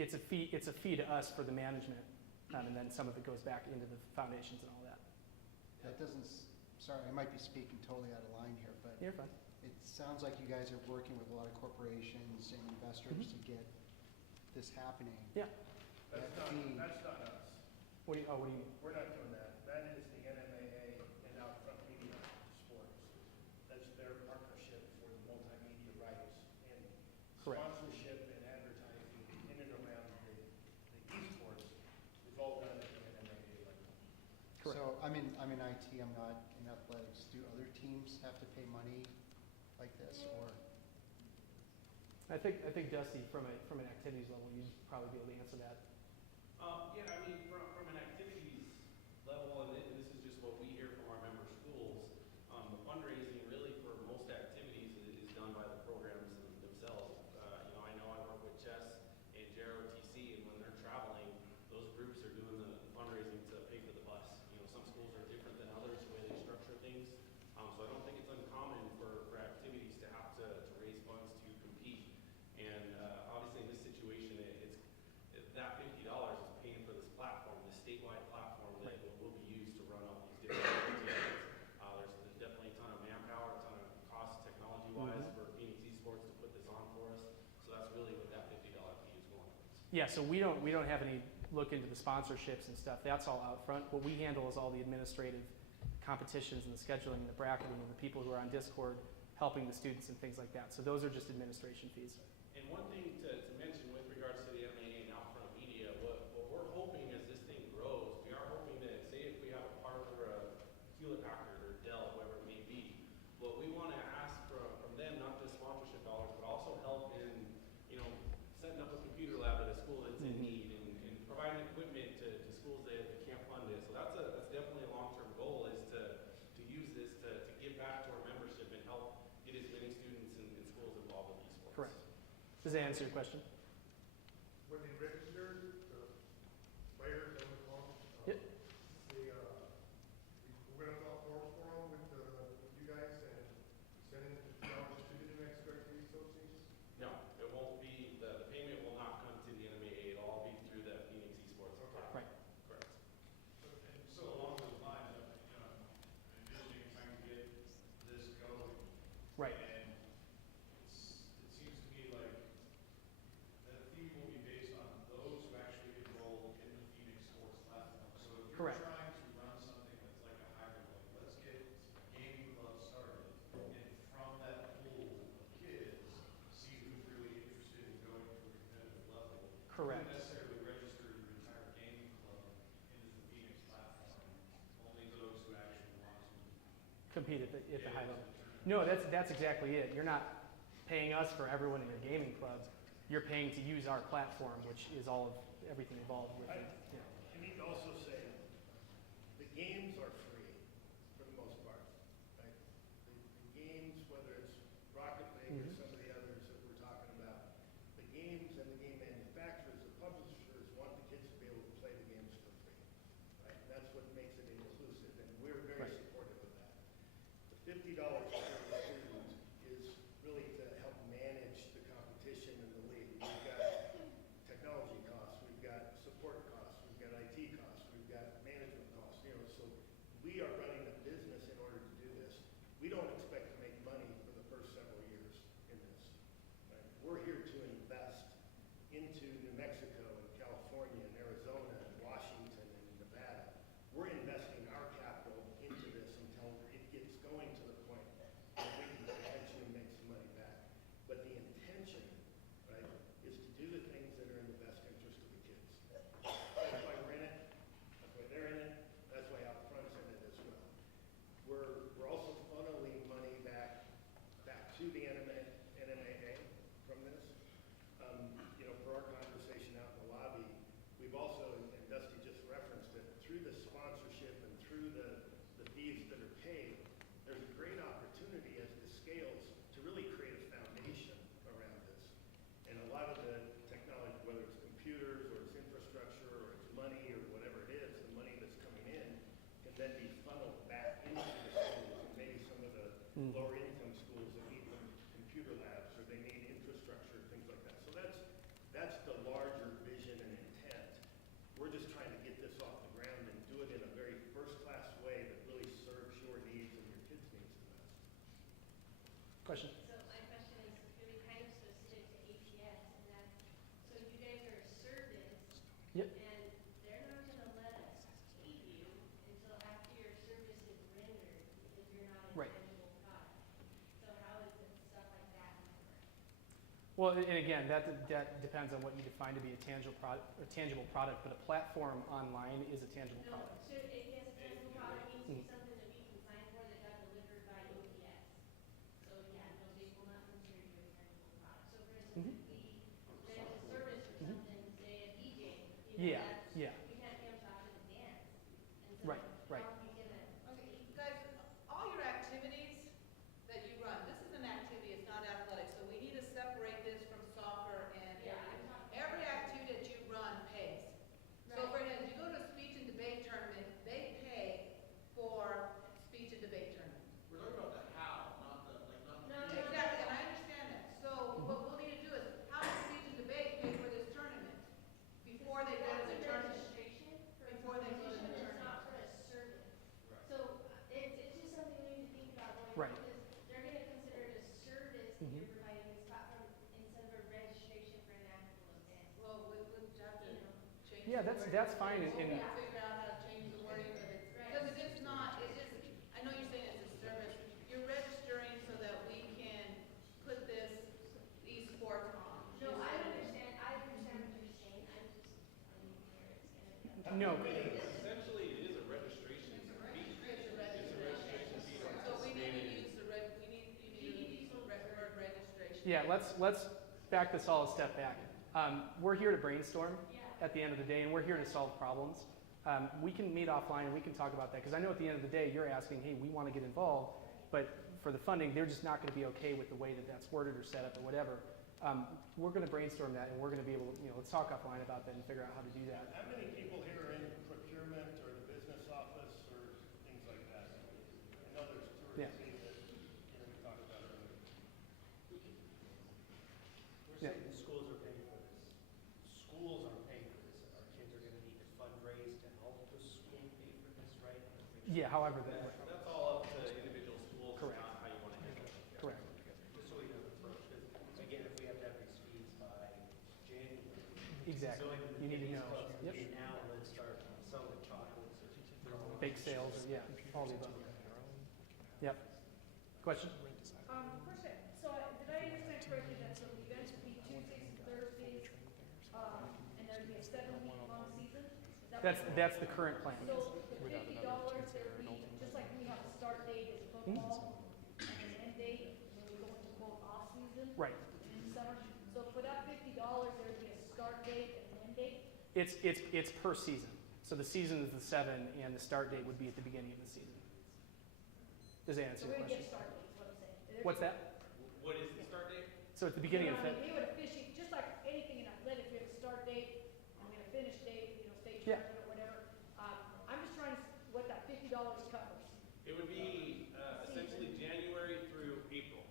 it's a fee to us for the management, and then some of it goes back into the foundations and all that. That doesn't, sorry, I might be speaking totally out of line here, but You're fine. it sounds like you guys are working with a lot of corporations and investors to get this happening. Yeah. That's not us. What do you mean? We're not doing that. That is the NMAA and Outfront Media Sports. That's their partnership for the multimedia rights and Correct. sponsorship and advertising in and around the esports is all done at the NMAA level. Correct. So I'm in IT, I'm not in athletics. Do other teams have to pay money like this, or? I think Dusty, from an activities level, you'd probably be able to answer that. Yeah, I mean, from an activities level, and this is just what we hear from our member schools, the fundraising really for most activities is done by the programs themselves. I know I work with Chess and JROTC, and when they're traveling, those groups are doing the fundraising to pay for the bus. Some schools are different than others, the way they structure things. So I don't think it's uncommon for activities to have to raise funds to compete. And obviously in this situation, that $50 is paying for this platform, this statewide platform that will be used to run all these different activities. There's definitely a ton of manpower, a ton of cost technology-wise for Phoenix Esports to put this on for us. So that's really what that $50 fee is going towards. Yeah, so we don't have any look into the sponsorships and stuff. That's all out front. What we handle is all the administrative competitions and the scheduling and the bracketing and the people who are on Discord helping the students and things like that. So those are just administration fees. And one thing to mention with regards to the MAA and Outfront Media, what we're hoping as this thing grows, we are hoping that, say if we have a Parker or a Hewlett Packard or Dell, whoever it may be, what we want to ask from them, not just sponsorship dollars, but also help in, setting up a computer lab at a school that's in need and providing equipment to schools that can't fund it. So that's definitely a long-term goal, is to use this to give back to our membership and help get as many students and schools involved with esports. Correct. Does that answer your question? When they register, the players that would come, Yep. we're going to fill out forms for them with you guys and send in to the next directory associations? No, it won't be, the payment will not come to the NMAA, it'll all be through the Phoenix Esports. Right. Correct. And so along those lines, envisioning trying to get this going. Right. And it seems to me like that fee will be based on those who actually enroll in the Phoenix Sports platform. So if you're Correct. trying to run something that's like a hybrid, like let's get a gaming club started, and from that pool of kids, see who's really interested in going to a competitive level. Correct. You don't necessarily register your entire gaming club into the Phoenix platform. Only those who actually want to Compete at the high level. No, that's exactly it. You're not paying us for everyone in your gaming club. You're paying to use our platform, which is all of everything involved with it. Yeah. I need to also say, the games are free for the most part, right? The games, whether it's Rocket League or some of the others that we're talking about, the games and the game manufacturers, the publishers want the kids to be able to play the games for free, right? And that's what makes it inclusive, and we're very Right. supportive of that. The $50 for the student is really to help manage the competition in the league. We've got technology costs, we've got support costs, we've got IT costs, we've got management costs, so we are running a business in order to do this. We don't expect to make money for the first several years in this. Right? We're here to invest into New Mexico and California and Arizona and Washington and Nevada. We're investing our capital into this until it gets going to the point where we can potentially make some money back. But the intention, right, is to do the things that are in the best interest of the kids. That's why we're in it. That's why they're in it. That's why Outfront's in it as well. We're also funneling money back to the NMAA from this. For our conversation out in the lobby, we've also, and Dusty just referenced it, through the sponsorship and through the fees that are paid, there's a great opportunity as this scales to really create a foundation around this. And a lot of the technology, whether it's computers or it's infrastructure or it's money or whatever it is, the money that's coming in can then be funneled back into the schools. And maybe some of the lower income schools that need computer labs or they need infrastructure, things like that. So that's the larger vision Question? So my question is really kind of specific to APS, and that's, so you guys are a service. Yep. And they're not gonna let us pay you until after your service is rendered, because you're not a Right. tangible product. So how is it stuff like that gonna work? Well, and again, that depends on what you define to be a tangible product, but a platform online is a tangible No, product. should APS a tangible product needs to be Mhm. something that we can sign for that got delivered by APS. So yeah, no, they will not consider you a tangible product. So for instance, Mhm. if we rent a service for Mhm. something, say a DJ, Yeah, that's, yeah, we can't pay them till after the dance. And so right, right. how are we gonna, Okay, guys, all your activities that you run, this is an activity, it's not athletics, so we need to separate this from soccer and yeah, I'm talking. every activity that you run pays. So for instance, you go to a speech and debate tournament, they pay for speech and debate tournament. We're talking about the how, not the, not the. No, no, Exactly, and I understand that. So what we'll need to do is, how does speech and debate pay for this tournament? Before they go to the That's a tournament. registration for a Before they go to the competition, it's tournament. not for a service. Right. So it's just something we need to think about going Right. forward, because they're gonna consider it a service that Mhm. you're providing this platform instead of a registration for an actual event. Well, we'll have to You know, change. Yeah, the that's wording. fine, We'll and- figure out how to change the wording, but it's, Right. because it is not, it is, I know you're saying it's a service. You're registering so that we can put this esports on. no, I understand what you're saying, I'm just, I mean, where it's gonna be. No, Essentially, it is a registration fee. It's a It's a registration fee. So we need to use the you need to use the word registration. yeah, let's back this all a step back. We're here to brainstorm Yeah. at the end of the day, and we're here to solve problems. We can meet offline and we can talk about that, because I know at the end of the day, you're asking, hey, we want to get involved, but for the funding, they're just not going to be okay with the way that that's worded or set up or whatever. We're going to brainstorm that, and we're going to be able to, let's talk offline about that and figure out how to do that. How many people here are in procurement or the business office or things like that? I know there's two or Yeah. three that, we talked about earlier. We're Yeah. saying the schools are paying for this. Schools aren't paying for this. Our kids are gonna need to fundraise to help the school pay for this, right? Yeah, however that, That's all up to individual schools, Correct. not how you want to handle it. correct. Just so we have an approach, because again, if we have to have these fees by January. Exactly. so You need to these know. clubs, Yep. okay, now let's start selling chocolates or. Bake sales, or, yeah, all the above. Yep. Question? Question, so did I understand correctly that so the events would be Tuesdays and Thursdays, and there'd be a 7-week long season? Is that what- That's the current plan. So the $50, there would be, just like we have a start date is football, and an end date, when we go into quote off-season Right. in summer. So for that $50, there would be a start date and an end date? It's per season. So the season is the 7, and the start date would be at the beginning of the season. Does that answer So your we're gonna get question? a start date, is what I'm saying. They're- What's that? What is the start date? So at the beginning of You know, Feb. They would officially, just like anything in athletics, we have a start date, and we have a finish date, state Yeah. tournament or whatever. I'm just trying to, what that $50 covers. It would be essentially January through April.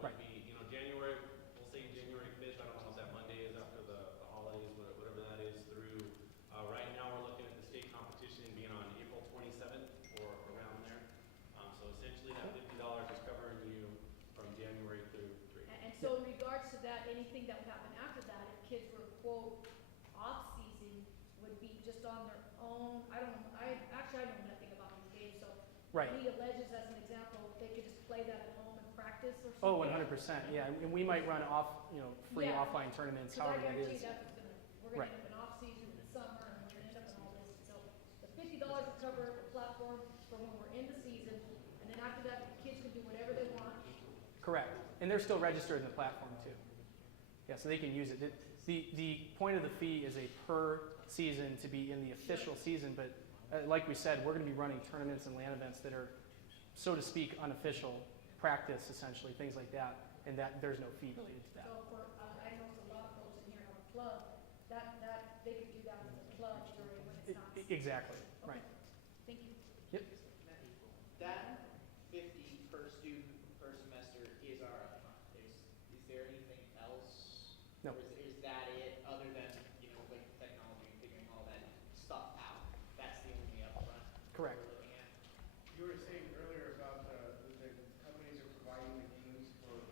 Right. Would be, January, we'll say January 5th, I don't know what that Monday is after the holidays, whatever that is, through, right now we're looking at the state competition being on April 27th or around there. So essentially that $50 is covering you from January through April. And so in regards to that, anything that would happen after that, if kids were quote off-season, would be just on their own. I don't know, I know nothing about these games, so. Right. League of Legends as an example, they could just play that at home and practice or something. Oh, 100%. Yeah, and we might run free Yeah. offline tournaments, Because I however that guarantee is. that's what's gonna, we're Right. gonna end up in off-season in the summer, and we're gonna end up in all this. So the $50 will cover the platform for when we're in the season, and then after that, the kids can do whatever they want. Correct. And they're still registered in the platform too. Yeah, so they can use it. The point of the fee is a per season to be in the official season, but like we said, we're going to be running tournaments and LAN events that are, so to speak, unofficial practice, essentially, things like that, and that there's no fee related to that. So for, I know a lot of folks in here have a club, that, they could do that with a club during when it's not. Exactly, right. Thank you. Yep. That 50 per student per semester is our upfront. Is there anything else? No. Or is that it, other than, like technology and figuring all that stuff out? That's the only upfront Correct. we're looking at? You were saying earlier about the companies are providing the games for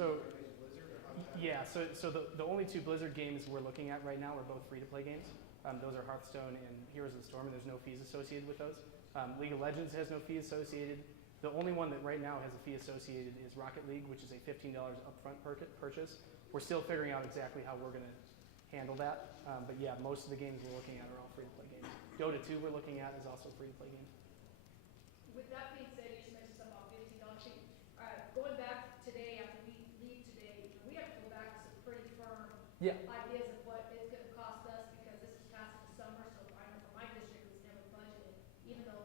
So, Are these Blizzard or how does that? yeah, so the only two Blizzard games we're looking at right now are both free-to-play games. Those are Hearthstone and Heroes of the Storm, and there's no fees associated with those. League of Legends has no fee associated. The only one that right now has a fee associated is Rocket League, which is a $15 upfront purchase. We're still figuring out exactly how we're going to handle that. But yeah, most of the games we're looking at are all free-to-play games. Dota 2 we're looking at is also a free-to-play game. With that being said, you just mentioned something about $15 fee. Going back today, after we leave today, we have to go back to some pretty firm Yeah. ideas of what it's gonna cost us, because this is past the summer, so I know for my district, it was never budgeted, even though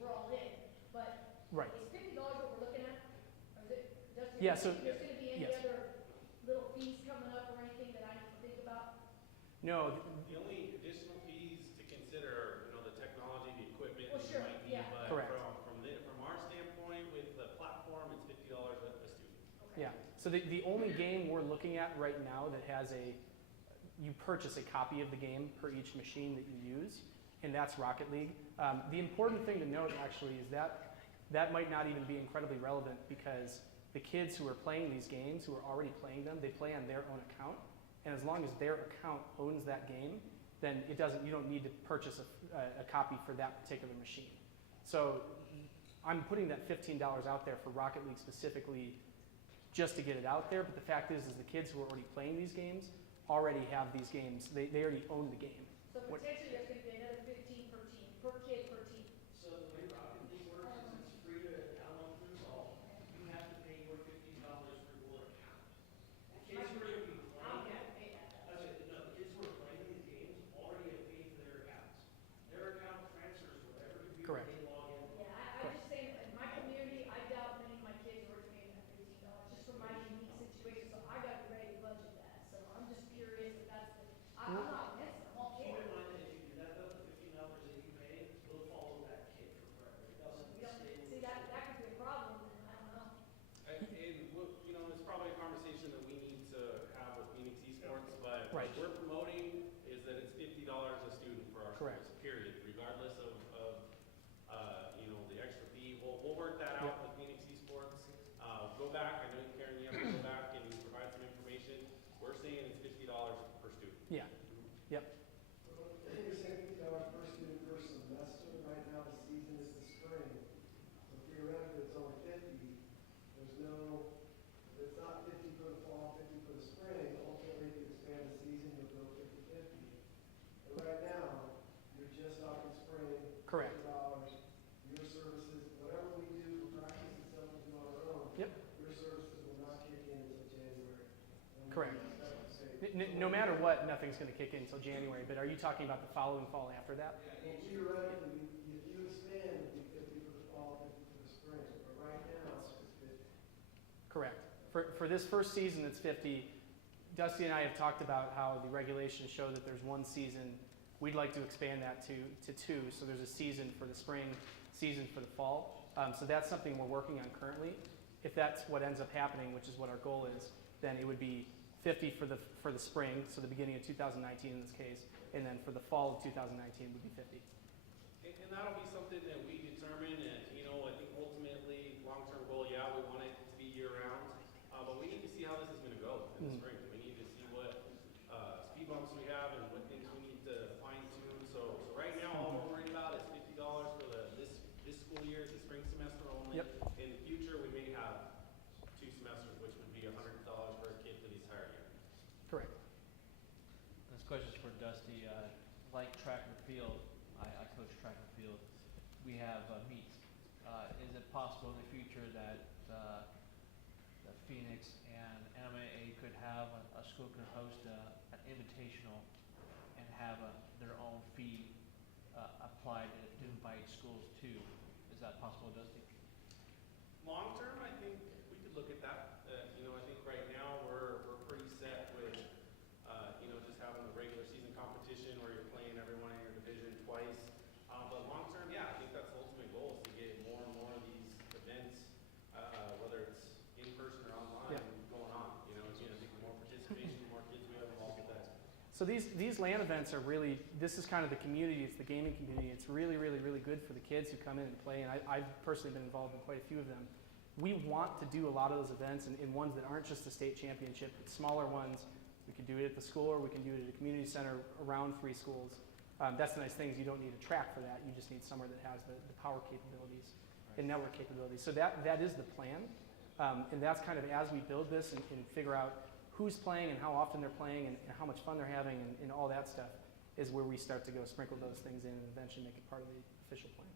we're all in. But Right. is $50 what we're looking at? Or is it, Dustin, Yeah, do so- you think there's gonna be any yes. other little fees coming up or anything that I need to think about? No, The only additional fees to consider are, the technology, the equipment Well, that you sure, might need, yeah. but Correct. from our standpoint with the platform, it's $50 a student. Okay. yeah. So the only game we're looking at right now that has you purchase a copy of the game per each machine that you use, and that's Rocket League. The important thing to note actually is that might not even be incredibly relevant, because the kids who are playing these games, who are already playing them, they play on their own account, and as long as their account owns that game, then you don't need to purchase a copy for that particular machine. So I'm putting that $15 out there for Rocket League specifically just to get it out there, but the fact is the kids who are already playing these games already have these games. They already own the game. So What- potentially there's gonna be another 15 per team, per kid per team. So the way Rocket League works is it's free to download and install. You have to pay your $15 for your account. The kids who are going to be I don't playing, have to pay that. no, the kids who are playing these games already have paid for their accounts. Their account transfers whatever computer Correct. they log in. Yeah, I just say, in my community, I doubt many of my kids are paying that $15, just for my unique situation, so I gotta be ready to budget that. So I'm just curious if that's I'm not against it, I'm all Keep for in it. mind that if you do that though, the $15 that you pay will follow that kid for forever. It doesn't We don't, stay. see, that could be a problem, and I don't know. It's probably a conversation that we need to have with Phoenix Esports, but Right. what we're promoting is that it's $50 a student for our Correct. schools, period, regardless of the extra fee. We'll work that out with Phoenix Esports. Go back, I know Karen, you have to go back and provide some information. We're saying it's $50 per student. Yeah. Yep. Well, I think you're saying $50 per student per semester. Right now, the season is the spring. So theoretically, it's only 50. There's no, it's not 50 for the fall, 50 for the spring. Ultimately, if you expand the season, you'll go 50-50. But right now, you're just talking spring. Correct. $50. Your services, whatever we do for practice and stuff we do on our own. Yep. Your services will not kick in until January. And we Correct. expect to say- No matter what, nothing's going to kick in until January, but are you talking about the following fall after that? Well, theoretically, if you expand, it'd be 50 for the fall, 50 for the spring, but right now, it's 50. Correct. For this first season, it's 50. Dusty and I have talked about how the regulations show that there's one season. We'd like to expand that to two, so there's a season for the spring, season for the fall. So that's something we're working on currently. If that's what ends up happening, which is what our goal is, then it would be 50 for the spring, so the beginning of 2019 in this case, and then for the fall of 2019 would be 50. And that'll be something that we determine, and, I think ultimately, long-term goal, we want it to be year-round, but we need to see how this is gonna go in the spring. We need to see what, speed bumps we have and what things we need to fine-tune. So right now, all we're worried about is $50 for this school year, the spring semester only. Yep. In the future, we may have 2 semesters, which would be $100 for a kid for the entire year. Correct. This question's for Dusty. Like track and field, I coach track and field. We have meets. Is it possible in the future that Phoenix and MMA could have a school could host an invitational and have their own fee applied to invite schools to? Is that possible, Dusty? Long-term, I think we could look at that. I think right now we're pretty set with, just having a regular season competition where you're playing everyone in your division twice. But long-term, yeah, I think that's the ultimate goal, is to get more and more of these events, whether it's in person or online, going on. I think the more participation, the more kids we have involved with that. So these LAN events are really, this is kind of the community, it's the gaming community. It's really, really, really good for the kids who come in and play, and I've personally been involved in quite a few of them. we want to do a lot of those events and ones that aren't just the state championship, but smaller ones. We could do it at the school, or we can do it at a community center around 3 schools. That's the nice thing is you don't need a track for that. You just need somewhere that has the power capabilities and network capabilities. So that is the plan. And that's kind of as we build this and figure out who's playing and how often they're playing and how much fun they're having and all that stuff is where we start to go sprinkle those things in and eventually make it part of the official plan.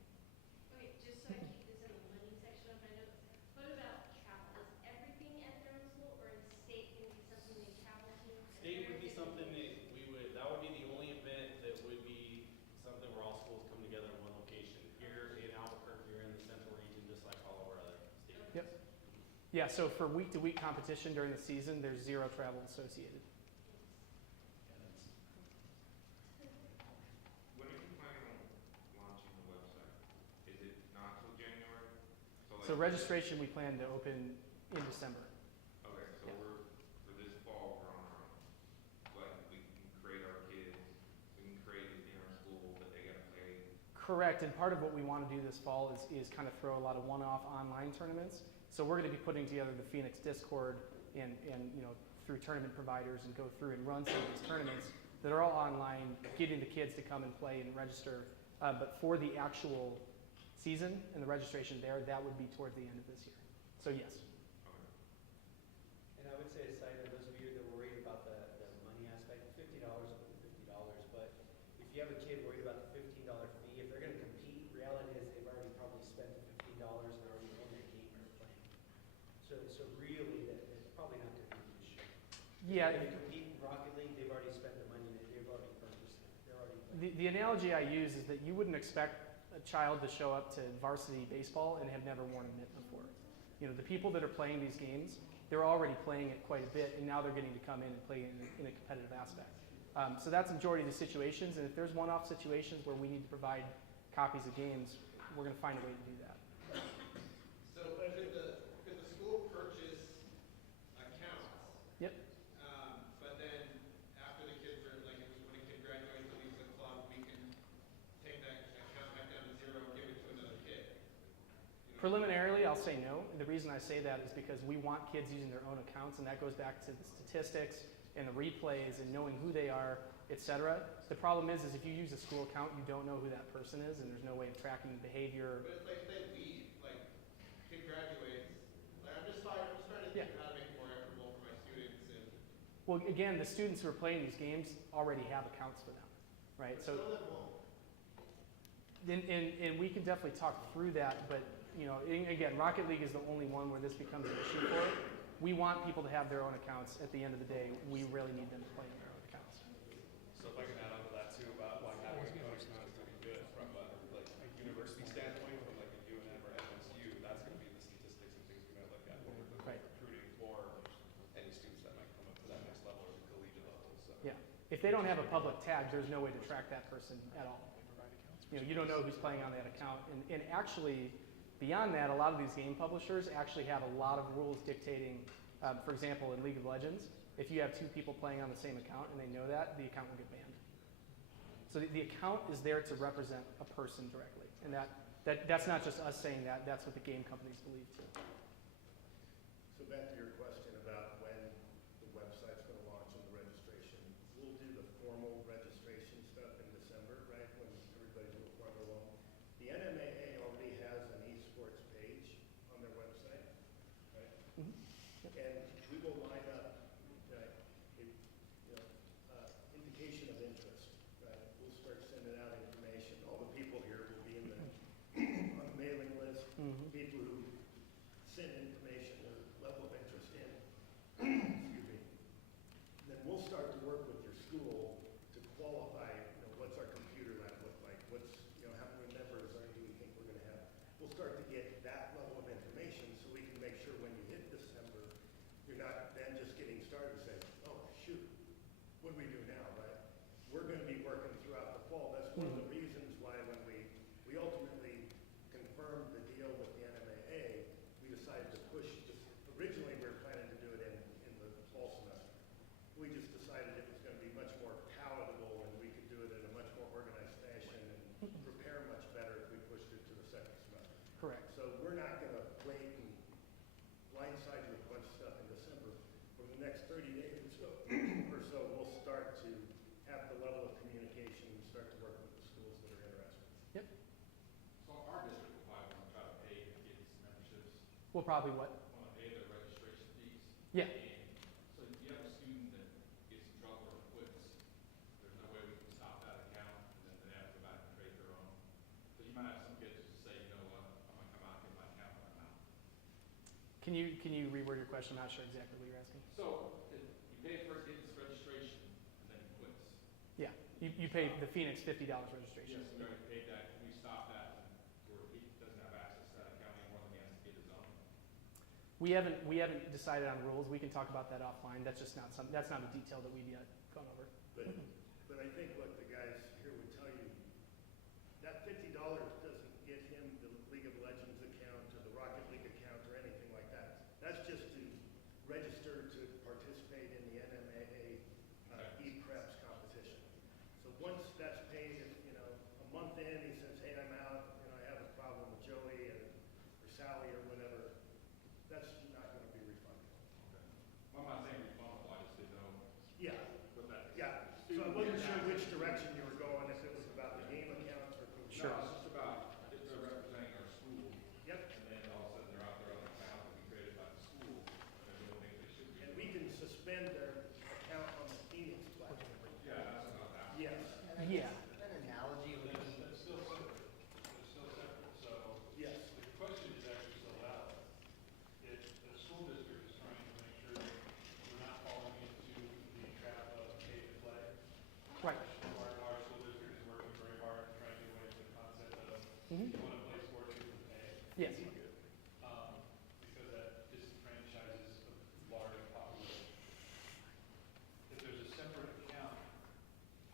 Okay, just so I keep this in the money section of my notes, what about travel? Is everything at their own school, or is state going to be something they travel to? State would be something that would be the only event that would be something where all schools come together in one location. Here in Albuquerque, you're in the central region, just like all of our other state. Yep. Yeah, so for week-to-week competition during the season, there's 0 travel associated. When are you planning on launching the website? Is it not till January? So registration we plan to open in December. Okay, so Yeah. for this fall, we're on our own. Like, we can create our kids, we can create it in our school, but they gotta play. Correct, and part of what we want to do this fall is kind of throw a lot of one-off online tournaments. So we're going to be putting together the Phoenix Discord and through tournament providers and go through and run some of these tournaments that are all online, getting the kids to come and play and register. But for the actual season and the registration there, that would be toward the end of this year. So yes. And I would say, aside from those of you that were worried about the money aspect, $50 will be $50, but if you have a kid worried about the $15 fee, if they're gonna compete, reality is they've already probably spent the $15 and already won that game they're playing. So really, that's probably not gonna be an issue. Yeah. If they compete in Rocket League, they've already spent the money, they've already purchased it, they're already playing. The analogy I use is that you wouldn't expect a child to show up to varsity baseball and have never worn a mitt before. The people that are playing these games, they're already playing it quite a bit, and now they're getting to come in and play in a competitive aspect. So that's the majority of the situations, and if there's one-off situations where we need to provide copies of games, we're going to find a way to do that. So could the school purchase accounts? Yep. But then after the kids are, like, when a kid graduates and leaves the club, we can take that account back down to 0 and give it to another kid? Preliminarily, I'll say no. And the reason I say that is because we want kids using their own accounts, and that goes back to the statistics and the replays and knowing who they are, etc. The problem is if you use a school account, you don't know who that person is, and there's no way of tracking behavior. But it's like they leave, like, kid graduates. Like, I'm just trying to think of how to make it more equitable for my students. And Well, again, the students who are playing these games already have accounts for them, right? So, some of them won't. and we can definitely talk through that, but again, Rocket League is the only one where this becomes an issue for it. We want people to have their own accounts. At the end of the day, we really need them to play in their own accounts. So if I can add on to that too, about why having a coach account is going to be good from a university standpoint, from like a UNM or MSU, that's going to be the statistics and things we're going to look at when we're looking at recruiting for any students that might come up to that next level or the collegiate level. So. Yeah. If they don't have a public tag, there's no way to track that person at all. You don't know who's playing on that account. And actually, beyond that, a lot of these game publishers actually have a lot of rules dictating, for example, in League of Legends, if you have 2 people playing on the same account and they know that, the account will get banned. So the account is there to represent a person directly. And that's not just us saying that, that's what the game companies believe too. So back to your question about when the website's going to launch and the registration. We'll do the formal registration stuff in December, right, when everybody's a little farther along. The NMAA already has an esports page on their website, right? Mhm. And we will line up, right, indication of interest, right? We'll start sending out information. All the people here will be in the on the mailing list. Mhm. People who send information or level of interest in. Excuse me. Then we'll start to work with your school to qualify, what's our computer lab look like? What's, how many members do we think we're going to have? We'll start to get that level of information so we can make sure when you hit December, you're not then just getting started and saying, oh, shoot, what do we do now, right? We're going to be working throughout the fall. That's one of the reasons why when we ultimately confirmed the deal with the NMAA, we decided to We'll probably what? Want to pay their registration fees. Yeah. And so if you have a student that gets in trouble or quits, there's no way we can stop that account and then they have to go back and create their own. Because you might have some kids just say, you know what, I'm gonna come out and get my account right now. Can you reword your question? I'm not sure exactly what you're asking. So if you pay for a kid's registration and then he quits. Yeah, you pay the Phoenix $50 registration. Yes, we already paid that. Can we stop that where he doesn't have access to that account anymore than he has to get his own? We haven't decided on rules. We can talk about that offline. That's just not that's not a detail that we've yet gone over. But I think what the guys here would tell you, that $50 doesn't get him the League of Legends account or the Rocket League account or anything like that. That's just to register to participate in the NMAA ePreps competition. So once that's paid, you know, a month in, he says, hey, I'm out, you know, I have a problem with Joey or Sally or whatever, that's not going to be refunded. Well, I'm not saying refundable, I just didn't know Yeah, what that. yeah. So I wasn't sure which direction you were going, if it was about the game accounts or if it was. Sure. No, it's just about if they're representing our school. Yep. And then all of a sudden they're out there on an account that we created by the school, and we don't think they should be. And we can suspend their account on the Phoenix platform. Yeah, that's about that. Yes. Yeah. An analogy would be, That's still separate. It's still separate. So Yes. the question is actually still valid. If the school district is trying to make sure that we're not falling into the trap of pay to play. Right. Our school district is working very hard to try to get away from the concept of Mhm. you want to play sports, you can pay. Yes. Because that disenfranchises a large population. If there's a separate account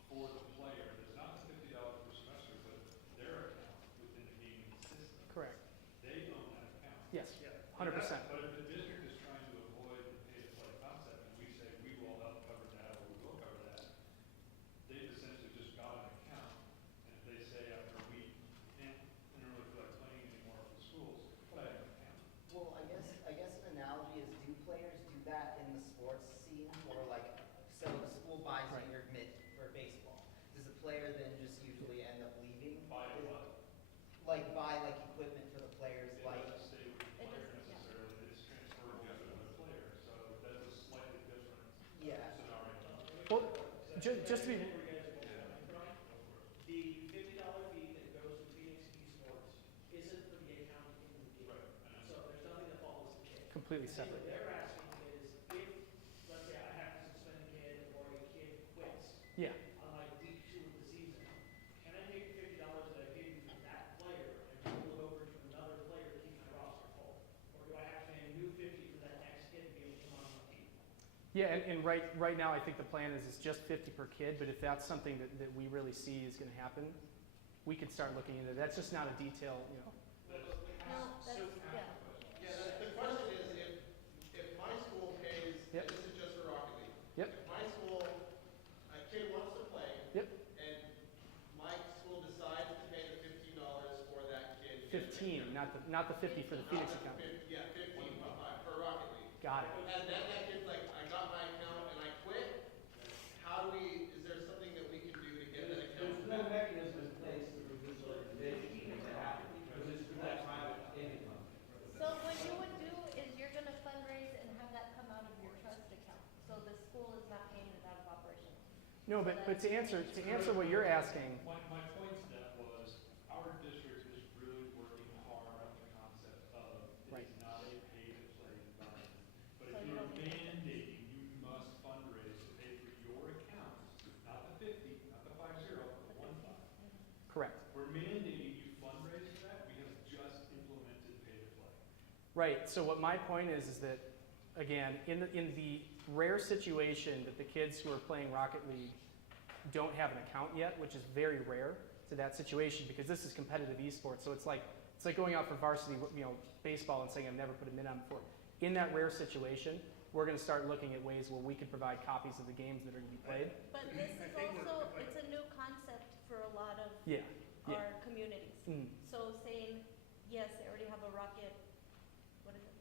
for the player, there's not the $50 per semester, but their account within the gaming system. Correct. They own that account. Yes. Yeah. 100%. But if the district is trying to avoid the pay-to-play concept, and we say we will help cover that, or we will cover that, they've essentially just got an account, and if they say after a week, I don't really feel like playing anymore for the schools, but I have an account. well, I guess an analogy is, do players do that in the sports scene? Or like, so the school buys Right. you your mitt for baseball. Does the player then just usually end up leaving? Buy a what? Like buy like equipment for the players, It like, doesn't stay with the It player doesn't, yeah. necessarily, it's transferable to another player, so that's a slightly different yeah. scenario. Well, just to be Where you guys are coming from? The $50 fee that goes to Phoenix Esports isn't for the account in the game. Right. So there's nothing that follows the kid. completely I think separate. what they're asking is if, let's say I have to suspend a kid or a kid quits Yeah. on like week 2 of the season, can I take the $50 that I gave you for that player and roll it over to another player to keep my roster full? Or do I have to pay a new 50 for that next kid to be able to come on my team? Yeah, and right now I think the plan is it's just 50 per kid, but if that's something that we really see is going to happen, we could start looking into it. That's just not a detail, you know. No, that's, yeah. Yeah, the question is, if my school pays, Yep. this is just for Rocket League. Yep. If my school, a kid wants to play. Yep. And my school decides to pay the $15 for that kid. 15, not the 50 for the Phoenix account. Yeah, 15 for Rocket League. Got it. And then that kid's like, I got my account and I quit. How do we, is there something that we can do to get that account? There's no mechanism in place to reduce organization to make that happen, because it's through that private income. So what you would do is you're gonna fundraise and have that come out of your trust account, so the school is not paying it out of operational. No, but to answer what you're asking, My point to that was, our district is really working hard on the concept of, Right. it is not a pay-to-play environment. But So if you you're don't pay. mandating, you must fundraise to pay for your accounts, not the 50, not the 50, but the 15. correct. We're mandating you fundraise for that, we have just implemented pay-to-play. Right, so what my point is that, again, in the rare situation that the kids who are playing Rocket League don't have an account yet, which is very rare to that situation because this is competitive esports, so it's like going out for varsity, baseball and saying I've never put a min on before. In that rare situation, we're going to start looking at ways where we can provide copies of the games that are going to be played. But this is also, it's a new concept for a lot of Yeah. our communities. Mm. So saying, yes, they already have a Rocket, what is it,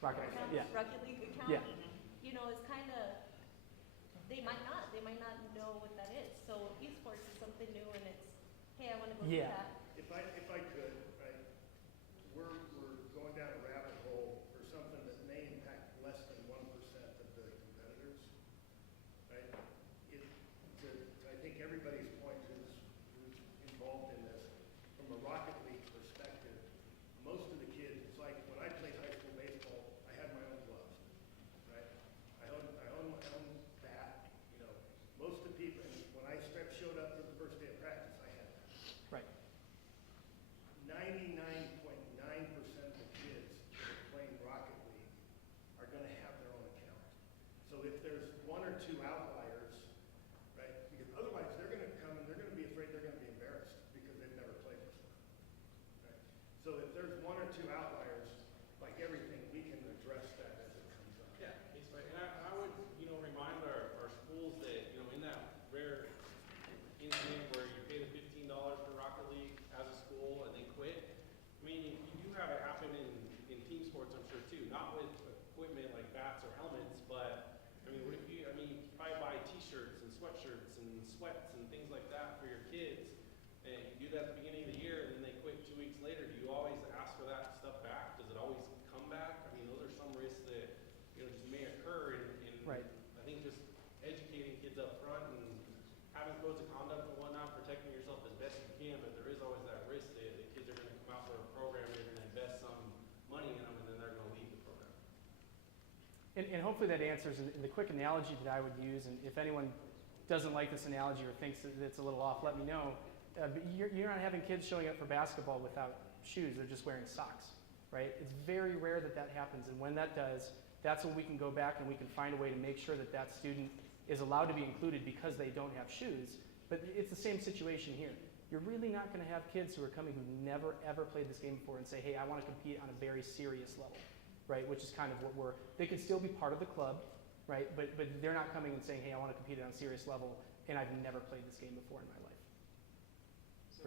Rocket, account? yeah. Rocket League account? Yeah. You know, it's kinda, they might not know what that is. So esports is something new and it's, hey, I wanna go do Yeah. that. If I could, right, we're going down a rabbit hole rare incident where you pay the $15 for Rocket League as a school and they quit. I mean, you do have it happen in team sports, I'm sure too. Not with equipment like bats or helmets, but I mean, what if you? I mean, you probably buy T-shirts and sweatshirts and sweats and things like that for your kids. And you do that at the beginning of the year, and then they quit 2 weeks later. Do you always ask for that stuff back? Does it always come back? I mean, those are some risks that just may occur. And Right. I think just educating kids up front and having codes of conduct and whatnot, protecting yourself as best you can. But there is always that risk that the kids are going to come out for a program, they're going to invest some money in them, and then they're going to leave the program. And hopefully that answers, and the quick analogy that I would use, and if anyone doesn't like this analogy or thinks that it's a little off, let me know. But you're not having kids showing up for basketball without shoes, they're just wearing socks, right? It's very rare that that happens, and when that does, that's when we can go back and we can find a way to make sure that that student is allowed to be included because they don't have shoes. But it's the same situation here. You're really not going to have kids who are coming who never ever played this game before and say, hey, I want to compete on a very serious level, right? Which is kind of what they could still be part of the club, right? But they're not coming and saying, hey, I want to compete on a serious level and I've never played this game before in my life. So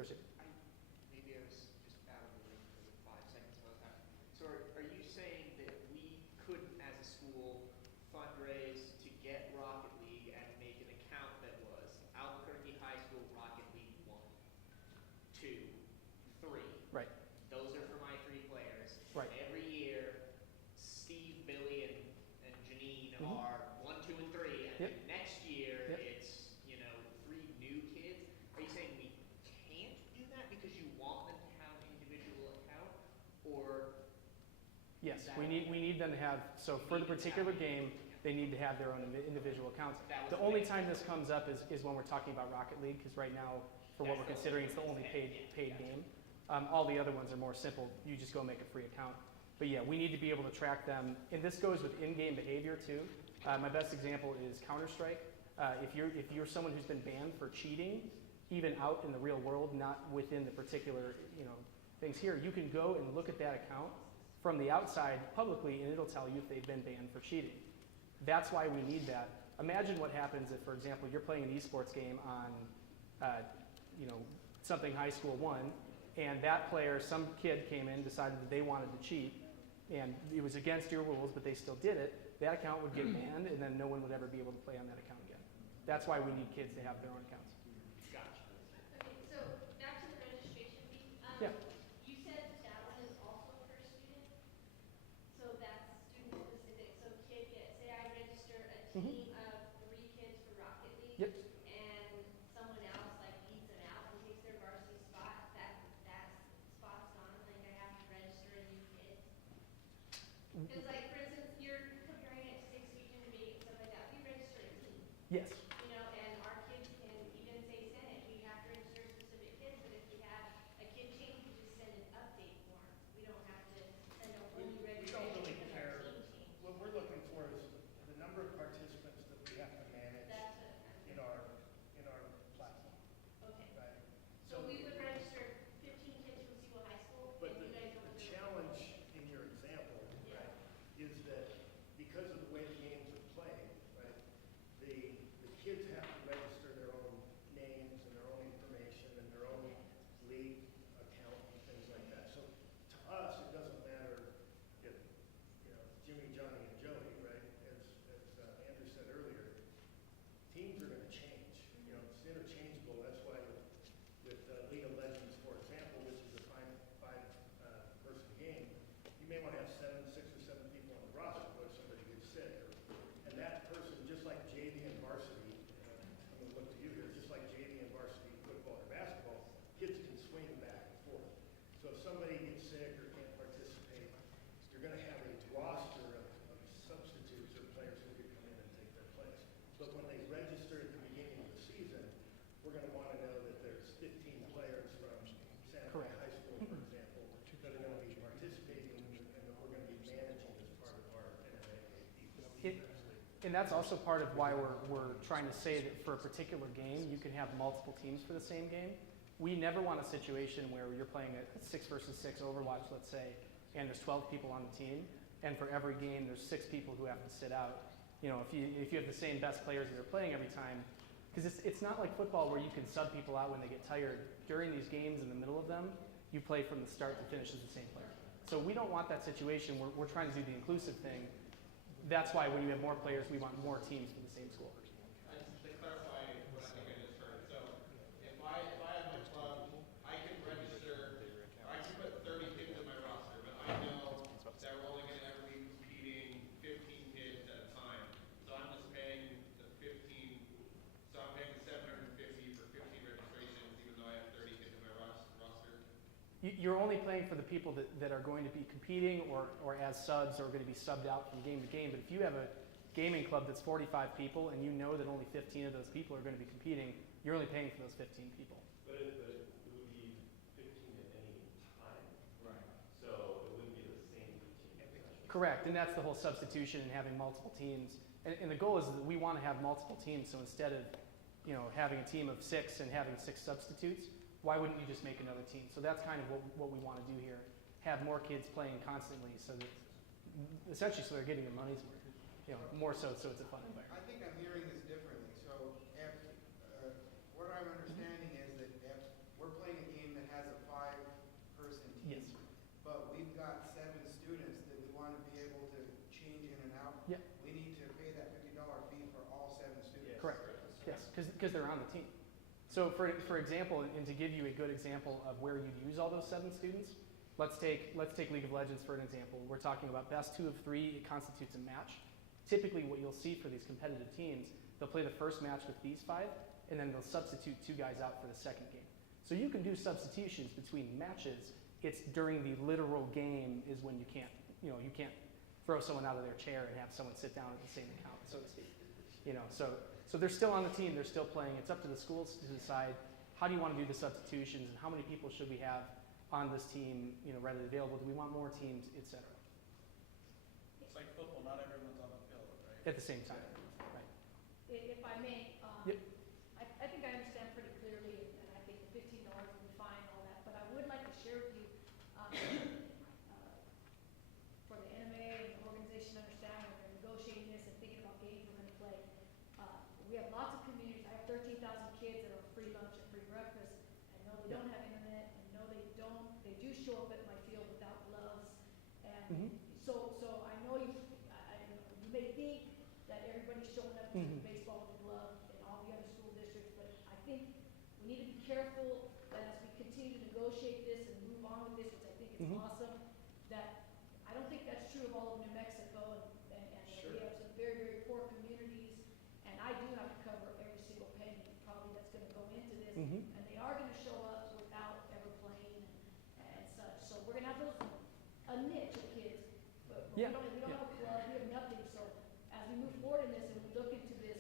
maybe I was just out of the room for the 5 seconds I was out. So are you saying that we couldn't, as a school, fundraise to get Rocket League and make an account that was Albuquerque High School Rocket League 1, 2, 3? Right. Those are for my 3 players. Right. Every year, Steve, Billy, and Janine are 1, 2, and 3. And Yep. next year, Yep. it's 3 new kids. Are you saying we can't do that because you want them to have an individual account, or? Yes, we need them to have, so for the particular game, they need to have their own individual accounts. The only time this comes up is when we're talking about Rocket League, because right now, for what we're considering, it's the only paid game. All the other ones are more simple. You just go make a free account. But yeah, we need to be able to track them, and this goes with in-game behavior too. My best example is Counter-Strike. If you're someone who's been banned for cheating, even out in the real world, not within the particular things here, you can go and look at that account from the outside publicly, and it'll tell you if they've been banned for cheating. That's why we need that. Imagine what happens if, for example, you're playing an esports game on, something high school 1, and that player, some kid came in, decided that they wanted to cheat, and it was against your rules, but they still did it. That account would get banned, and then no one would ever be able to play on that account again. That's why we need kids to have their own accounts. Gotcha. Okay, so back to the registration fee. Yeah. You said that one is also per student, so that's student specific. So kid say I register a team of 3 kids for Rocket League. Yep. And someone else beats them out and takes their varsity spot. That spot's gone. Like I have to register a new kid. Because for instance, you're comparing it to speech and debate and stuff like that. We register a team. Yes. And our kids can even say Senate, we have to register specific kids, but if we have a kid change, we just send an update form. We don't have to send a whole new We don't registration really because our care. team changed. What we're looking for is the number of participants that we have to manage That's in our platform, okay. right? So we would register 15 kids from Sewell High School, But and the you guys don't. the challenge in your example, right, is that because of the way the games are played, right, the kids have to register their own names and their own information and their own league account and things like that. So to us, it doesn't matter if, Jimmy, Johnny, and Joey, right, as Andrew said earlier, teams are gonna change. It's interchangeable. That's why with League of Legends, for example, which is a five-person game, you may want to have 6 or 7 people on the roster, but if somebody gets sick, and that person, just like JV and varsity, I'm going to look to you here, just like JV and varsity football or basketball, kids can swing back and forth. So if somebody gets sick or can't participate, you're going to have a roster of substitutes or players who could come in and take their place. But when they register at the beginning of the season, we're going to want to know that there's 15 players from Santa Fe High School, for example, that are going to be participating and that we're going to be managing as part of our NFA. And that's also part of why we're trying to say that for a particular game, you can have multiple teams for the same game. We never want a situation where you're playing a 6 versus 6 Overwatch, let's say, and there's 12 people on the team, and for every game, there's 6 people who have to sit out. If you have the same best players that are playing every time, Because it's not like football where you can sub people out when they get tired. During these games, in the middle of them, you play from the start to finish as the same player. So we don't want that situation. We're trying to do the inclusive thing. That's why when you have more players, we want more teams for the same school. Just to clarify what I think I just heard, so if I have a club, I can register, I can put 30 kids in my roster, but I know that we're only gonna ever be competing 15 kids at a time. So I'm just paying the 15, so I'm paying 750 for 15 registrations, even though I have 30 kids in my roster. You're only playing for the people that are going to be competing or as subs or going to be subbed out from game to game. But if you have a gaming club that's 45 people and you know that only 15 of those people are going to be competing, you're only paying for those 15 people. But it would be 15 at any time. Right. So it wouldn't be the same 15. Correct, and that's the whole substitution and having multiple teams. And the goal is that we want to have multiple teams, so instead of having a team of 6 and having 6 substitutes, why wouldn't you just make another team? So that's kind of what we want to do here. Have more kids playing constantly so that, essentially so they're getting their money's worth. More so it's a fun environment. I think I'm hearing this differently. So if, what I'm understanding is that if we're playing a game that has a 5-person team, Yes. but we've got 7 students that we want to be able to change in and out, Yeah. we need to pay that $50 fee for all 7 students. Correct. Yes, because they're on the team. So for example, and to give you a good example of where you'd use all those 7 students, let's take League of Legends for an example. We're talking about best 2 of 3, it constitutes a match. Typically what you'll see for these competitive teams, they'll play the first match with these 5, and then they'll substitute 2 guys out for the second game. So you can do substitutions between matches. It's during the literal game is when you can't throw someone out of their chair and have someone sit down at the same account, so to speak. So they're still on the team, they're still playing. It's up to the schools to decide how do you want to do the substitutions and how many people should we have on this team, readily available. Do we want more teams, et cetera. It's like football, not everyone's on the field, right? At the same time, right. If I may, Yep. I think I understand pretty clearly, and I think the $15 will be fine, all that, but I would like to share with you, for the NMA and the organization understanding, when they're negotiating this and thinking about games we're gonna play, we have lots of communities. I have 13,000 kids that are free lunch and free breakfast. I know they don't have internet, and no they do show up at my field without gloves, and so I know you may think that everybody's showing up to baseball with a glove in all the other school districts, but I think we need to be careful that as we continue to negotiate this and move on with this, which I think is awesome, that I don't think that's true of all of New Mexico, and we have some very, very poor communities, and I do have to cover every single penny probably that's gonna go into this, and they are gonna show up without ever playing and such, so we're gonna have a niche of kids, but we don't have a club, we have nothing, so as we move forward in this and we look into this,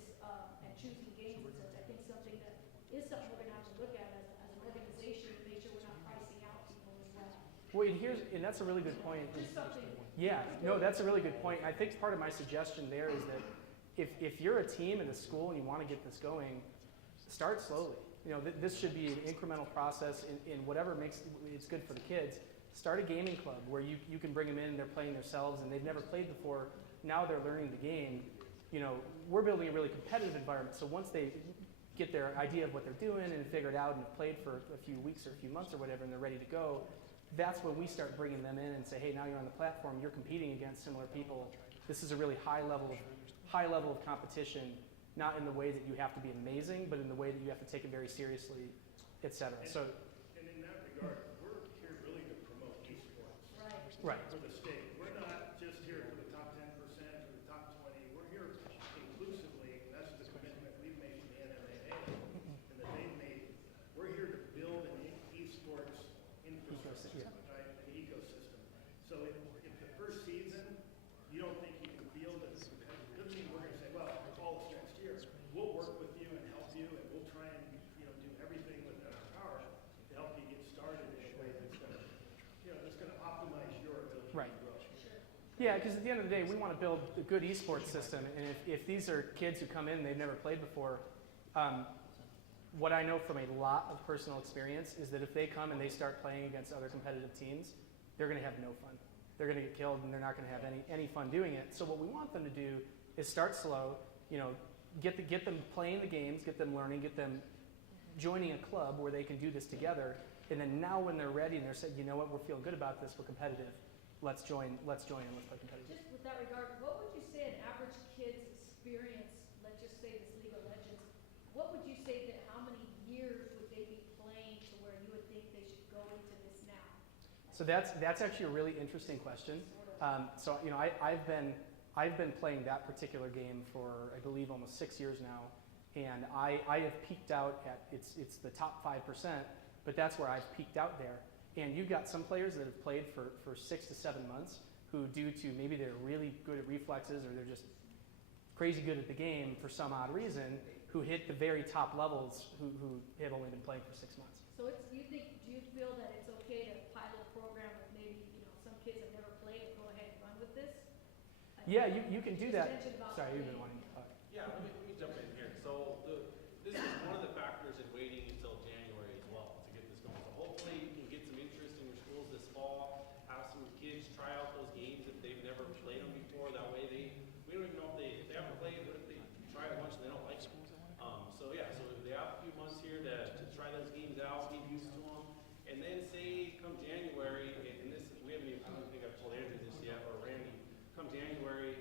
and choosing games and such, I think something that is something we're gonna have to look at as an organization to make sure we're not pricing out people as well. Well, and that's a really good point. Just something. Yeah, no, that's a really good point. I think part of my suggestion there is that if you're a team in a school and you want to get this going, start slowly. This should be an incremental process in whatever makes it's good for the kids. Start a gaming club where you can bring them in and they're playing themselves and they've never played before. Now they're learning the game. We're building a really competitive environment. So once they get their idea of what they're doing and figure it out and have played for a few weeks or a few months or whatever and they're ready to go, that's when we start bringing them in and say, hey, now you're on the platform, you're competing against similar people. This is a really high level of competition, not in the way that you have to be amazing, but in the way that you have to take it very seriously, et cetera. So, And in that regard, we're here really to promote esports. right. For the state. We're not just here for the top 10% or the top 20. We're here inclusively, and that's the commitment we've made to the NMAA and that they've made. We're here to build an esports infrastructure, right? An ecosystem. So if the first season you don't think you can field it, doesn't mean we're going to say, well, call us next year. We'll work with you and help you, and we'll try and do everything within our power to help you get started in a way that's going to optimize your ability Right. to grow. Yeah, because at the end of the day, we want to build a good esports system, and if these are kids who come in and they've never played before, what I know from a lot of personal experience is that if they come and they start playing against other competitive teams, they're going to have no fun. They're going to get killed, and they're not going to have any fun doing it. So what we want them to do is start slow, get them playing the games, get them learning, get them joining a club where they can do this together. And then now when they're ready and they're saying, you know what, we're feeling good about this, we're competitive, let's join and let's play competitive. Just with that regard, what would you say an average kid's experience, let's just say this League of Legends, what would you say that how many years would they be playing to where you would think they should go into this now? So that's actually a really interesting question. So you know, I've been playing that particular game for I believe almost 6 years now, and I have peaked out at it's the top 5%, but that's where I've peaked out there. And you've got some players that have played for 6 to 7 months who, due to maybe they're really good at reflexes or they're just crazy good at the game for some odd reason, who hit the very top levels who have only been playing for 6 months. So do you feel that it's okay to pilot a program with maybe, some kids have never played and go ahead and run with this? Yeah, you can do that. Mentioned about Sorry, you've playing. been wanting to talk. Yeah, let me jump in here. So this is one of the factors in waiting until January as well to get this going. So hopefully you can get some interest in your schools this fall, have some kids try out those games if they've never played them before. That way we don't even know if they haven't played, what if they try it once and they don't like it. So they have a few months here to try those games out, get used to them, and then say come January, and this we haven't even, I don't think I've told Andrew this yet or Randy, come January,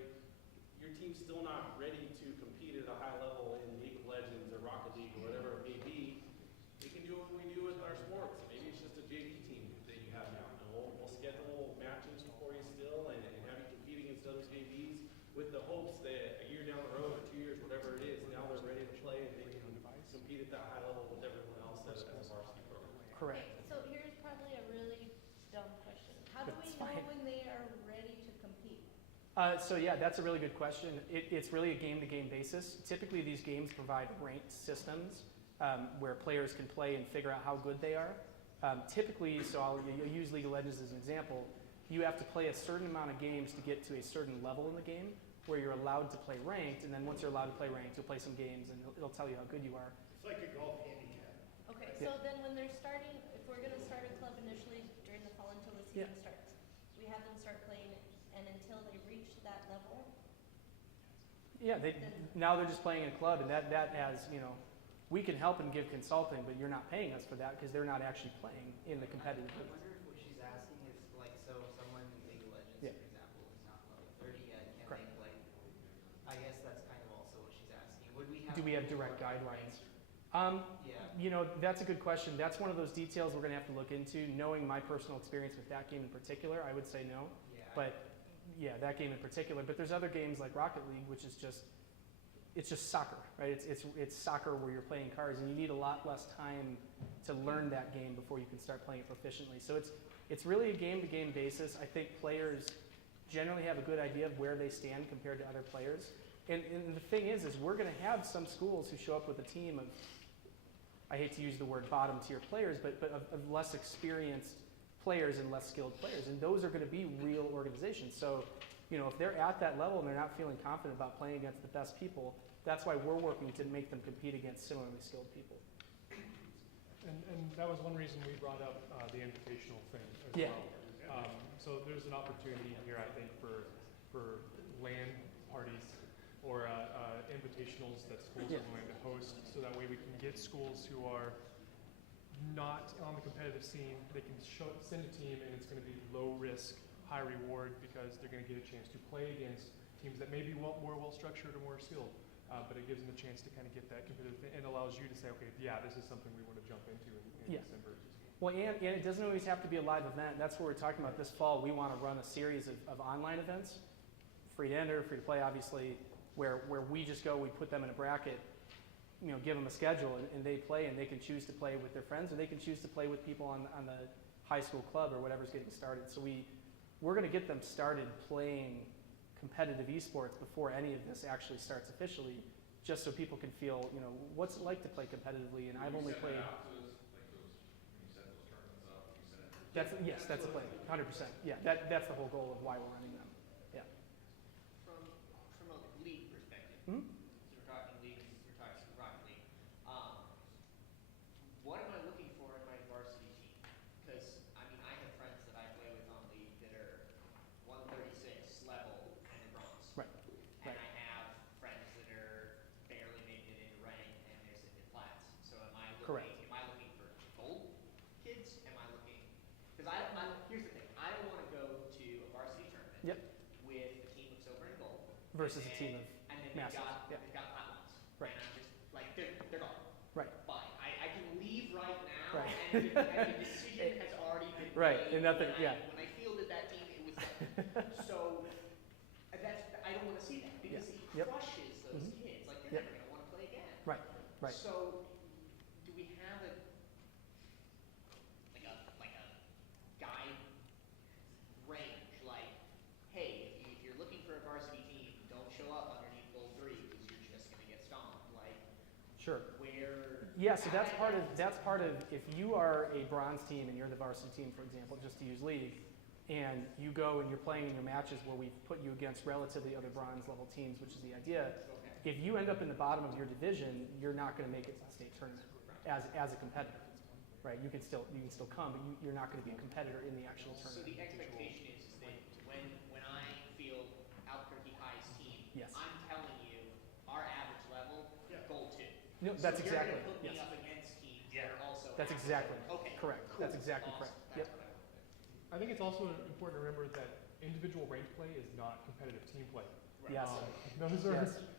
your team's still not ready to compete at a high level in League of Legends or Rocket League or whatever it may be. We can do what we do with our sports. Maybe it's just a JV team that you have now, and we'll schedule matches for you still and have you compete against other JVs with the hopes that a year down the road or 2 years, whatever it is, now they're ready to play and they can compete at that high level with everyone else as a varsity program. Correct. Okay, so here's probably a really dumb question. How do we It's know fine. when they are ready to compete? So yeah, that's a really good question. It's really a game-to-game basis. Typically, these games provide ranked systems where players can play and figure out how good they are. Typically, so I'll use League of Legends as an example, you have to play a certain amount of games to get to a certain level in the game where you're allowed to play ranked, and then once you're allowed to play ranked, you'll play some games and it'll tell you how good you are. It's like a golf handicap. Okay, Yeah. so then when they're starting, if we're gonna start a club initially during the fall until the season starts, we have them start playing and until they reach that level, Yeah, now they're just playing in a club, and that has, we can help and give consulting, but you're not paying us for that because they're not actually playing in the competitive I league. wonder if what she's asking is like, so someone in League of Legends, Yeah. for example, is not level 30 yet, can Correct. they play? I guess that's kind of also what she's asking. Would we have? Do we have any direct more guidelines? Yeah. That's a good question. That's one of those details we're going to have to look into. Knowing my personal experience with that game in particular, I would say no. Yeah. But yeah, that game in particular. But there's other games like Rocket League, which is just soccer, right? It's soccer where you're playing cards, and you need a lot less time to learn that game before you can start playing it proficiently. So it's really a game-to-game basis. I think players generally have a good idea of where they stand compared to other players. And the thing is we're going to have some schools who show up with a team of, I hate to use the word bottom tier players, but of less experienced players and less skilled players. And those are going to be real organizations. So, if they're at that level and they're not feeling confident about playing against the best people, that's why we're working to make them compete against similarly skilled people. And that was one reason we brought up the invitational thing as well. So there's an opportunity here, I think, for LAN parties or invitationals that schools are going to host, so that way we can get schools who are not on the competitive scene. They can send a team, and it's going to be low risk, high reward, because they're going to get a chance to play against teams that may be more well structured or more skilled. But it gives them a chance to kind of get that competitive thing, and allows you to say, okay, yeah, this is something we want to jump into in December. Well, and it doesn't always have to be a live event. That's what we're talking about this fall. We want to run a series of online events, free to enter, free to play, obviously, where we just go, we put them in a bracket, give them a schedule, and they play, and they can choose to play with their friends, or they can choose to play with people on the high school club or whatever's getting started. So we're going to get them started playing competitive esports before any of this actually starts officially, just so people can feel, what's it like to play competitively. And I've only played. That's the plan, 100%. Yeah, that's the whole goal of why we're running them. Yeah. From a league perspective, Mm-hmm. so we're talking league, we're talking Rocket League. What am I looking for in my varsity team? Because I have friends that I play with on league that are 136 level and they're bronze. Right. And I have friends that are barely versus a team of And then masters. Yeah. they've got plat ones. Right. And I'm just, like, they're gone. Right. Fine. I can leave right now, Right. and the decision has already been Right, made. and nothing- when yeah. When I fielded that team, it was done. So, I don't wanna see that, because it Yep. crushes those Mhm. kids, like, they're Yep. never gonna wanna play again. Right. So, do we have a guide range, like, hey, if you're looking for a varsity team, don't show up underneath goal 3, because you're just gonna get stomped, like, Sure. where? Yeah, so that's part of if you are a bronze team and you're the varsity team, for example, just to use league, and you go and you're playing in your matches where we put you against relatively other bronze level teams, which is the idea. Okay. If you end up in the bottom of your division, you're not going to make it to the state tournament as a competitor, right? You can still come, but you're not going to be a competitor in the actual So tournament. the expectation is that when I field Albuquerque High's team, Yes. I'm telling you, our average level, goal 2. No, that's So exactly, you're gonna put me yes. up against teams that are also. That's average exactly level. Okay. correct. Cool. That's exactly Awesome. correct. That's Yep. what I wanted. I think it's also important to remember that individual ranked play is not competitive team play. Right. Yes.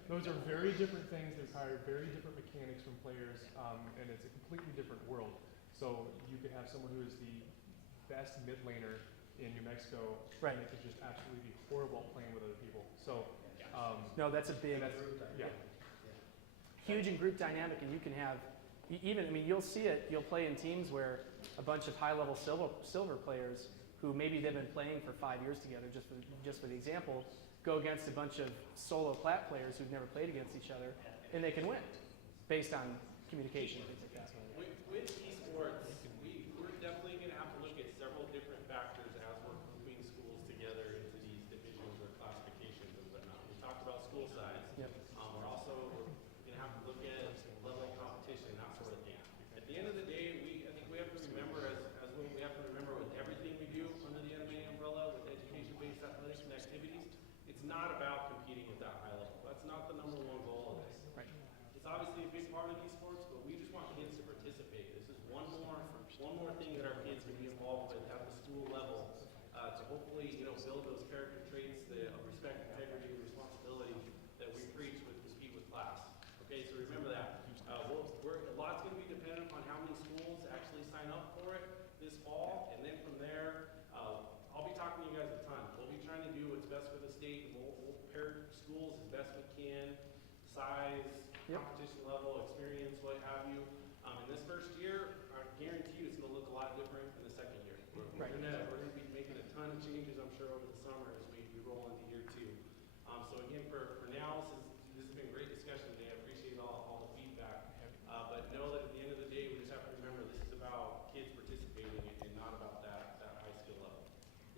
Those are very different things. They require very different mechanics from players, and it's a completely different world. So you could have someone who is the best mid laner in New Mexico, Right. and they could just absolutely be horrible at playing with other people. So No, that's a big, yeah. huge in group dynamic, and you can have you'll see it. You'll play in teams where a bunch of high-level silver players who maybe they've been playing for 5 years together, just for the example, go against a bunch of solo plat players who've never played against each other, and they can win based on communication and things like that. With esports, we're definitely gonna have to look at several different factors as we're moving schools together into these divisions or classifications and whatnot. We talked about school size. Yep. We're gonna have to look at level of competition, that sort of thing. At the end of the day, I think we have to remember we have to remember with everything we do under the MMA umbrella, with education-based athletics and activities, it's not about competing at that high level. That's not the number one goal of this. Right. It's obviously a big part of esports, but we just want kids to participate. This is one more thing that our kids can be involved with at the school level, to hopefully, build those character traits of respect, integrity, and responsibility that we preach with Compete with Class. Okay, so remember that. A lot's going to be dependent on how many schools actually sign up for it this fall, and then from there, I'll be talking to you guys a ton. We'll be trying to do what's best for the state, and we'll pair schools as best we can, size, Yep. competition level, experience, what have you. In this first year, I guarantee you it's going to look a lot different in the second year. We're Right. going to be making a ton of changes, I'm sure, over the summer as we roll into year 2. So again, for now, this has been a great discussion today. I appreciate all the feedback. But know that at the end of the day, we just have to remember this is about kids participating and not about that high skill level.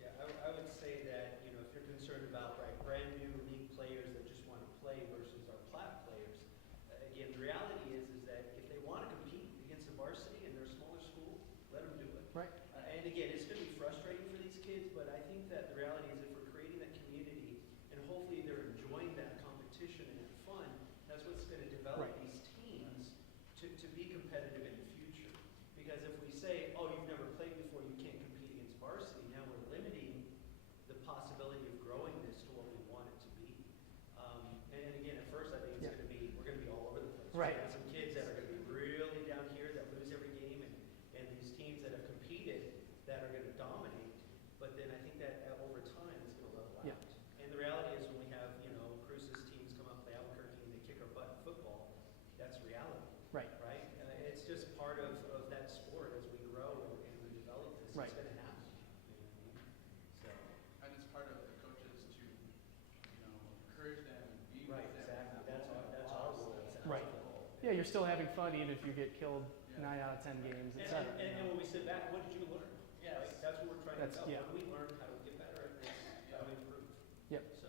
Yeah, I would say that, if you're concerned about brand new league players that just want to play versus our plat players, again, the reality is that if they want to compete against the varsity and they're a smaller school, let them do it. Right. And again, it's going to be frustrating for these kids, but I think that the reality is if we're creating that community and hopefully they're enjoying that competition and it's fun, that's what's going to develop Right. these teams to be competitive in the future. Because if we say, oh, you've never played before, you can't compete against varsity, now we're limiting the possibility of growing this to what we want it to be. And again, at first I think we're going to be all over the place. Right. We're gonna have some kids that are going to be really down here that lose every game, and these teams that have competed that are going to dominate. But then I think that over time it's going to level out. Yeah. And the reality is when we have Cruz's teams come up play Albuquerque and they kick our butt in football, that's reality. Right. Right? It's just part of that sport as we grow and we develop this. Right. It's going to happen. You know what I mean? So. And it's part of the coaches to, encourage them and be Right, with them. exactly. That's our role. Right. Yeah, you're still having fun even if you get killed 9 out of 10 games, And, etc. and when we sit back, what did you learn? Yes. Right? That's what we're trying That's- to tell. yeah. What do we learn? How do we get better at this? How do we improve? Yep. So.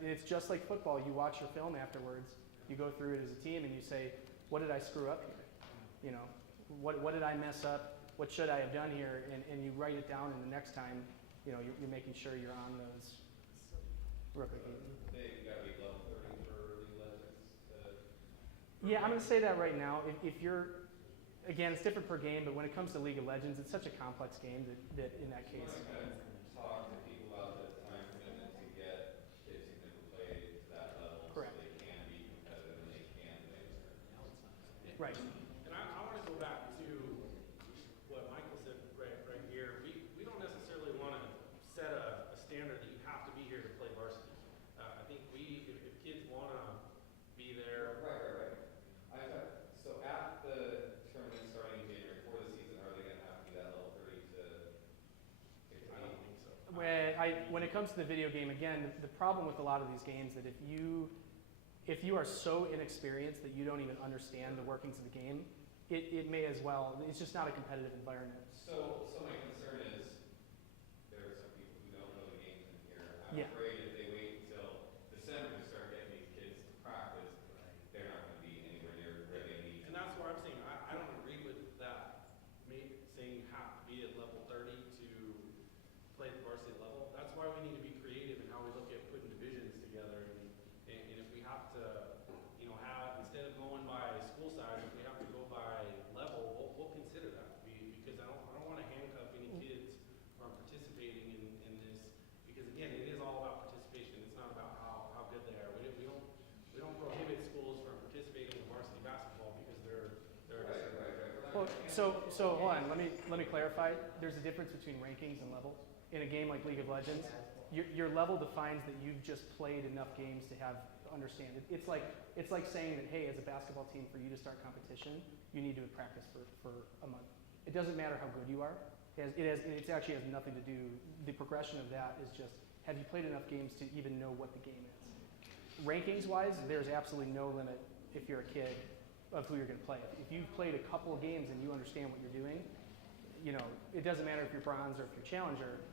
It's just like football. You watch your film afterwards. You go through it as a team and you say, what did I screw up here? What did I mess up? What should I have done here? And you write it down, and the next time, you're making sure you're on those replicating. They gotta be level 30 for League of Legends. Yeah, I'm going to say that right now. If you're, again, it's different per game, but when it comes to League of Legends, it's such a complex game that in that case. Talk to people about the time commitment to get kids who never played to Right. And I want to go back to what Michael said right here. We don't necessarily want to set a standard that you have to be here to play varsity. I think if kids want to be there. Right. So at the tournament starting in January for the season, are they going to have to be that level 30 to? I don't think so. When it comes to the video game, again, the problem with a lot of these games that if you are so inexperienced that you don't even understand the workings of the game, it may as well. It's just not a competitive environment. So my concern is there are some people who don't know the games in here. I'm Yeah. afraid if they wait until December to start getting these kids to practice, they're not going to be anywhere near where they need to. And that's why I'm saying I don't agree with that. Saying you have to be at level 30 to play the varsity level. That's why we need to be creative in how we look at putting divisions together. And if we have to, have instead of going by school size, if we have to go by level, we'll consider that. Because I don't want to handcuff any kids from participating in this. Because again, it is all about participation. It's not about how good they are. We don't prohibit schools from participating in varsity basketball because they're Well, so hold on. Let me clarify. There's a difference between rankings and level. In a game like League of Legends, your level defines that you've just played enough games to understand it. It's like saying that, hey, as a basketball team, for you to start competition, you need to practice for a month. It doesn't matter how good you are. It actually has nothing to do. The progression of that is just, have you played enough games to even know what the game is? Rankings wise, there's absolutely no limit if you're a kid of who you're going to play. If you've played a couple of games and you understand what you're doing, it doesn't matter if you're bronze or if you're challenger.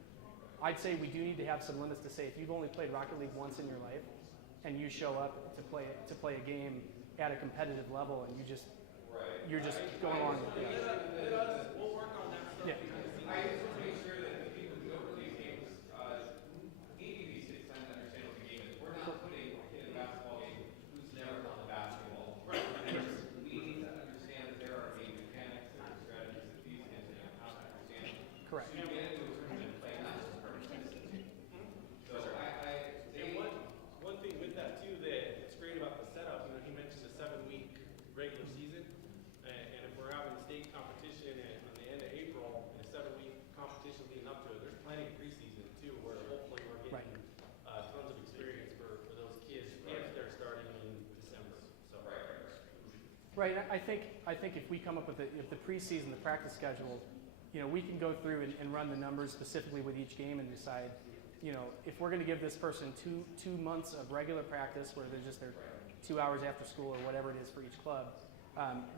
I'd say we do need to have some limits to say if you've only played Rocket League once in your life and you show up to play a game at a competitive level and you're just going along with it. We'll work on that stuff. Yeah. I just want to make sure that the people who go to these games, maybe these kids trying to understand what the game is. We're not putting a kid in a basketball game who's never played the basketball. Right. We need to understand that there are game mechanics and strategies that these kids have to understand. Correct. So you get into a tournament and play not just perfect. So One thing with that too, that it's great about the setup. He mentioned a 7-week regular season, and if we're having state competition on the end of April and a 7-week competition leading up to it, there's plenty of preseason too, where hopefully we're getting tons of experience for those kids if they're starting in December. So Right. I think if we come up with the preseason, the practice schedule, we can go through and run the numbers specifically with each game and decide, if we're going to give this person two months of regular practice where they're 2 hours after school or whatever it is for each club,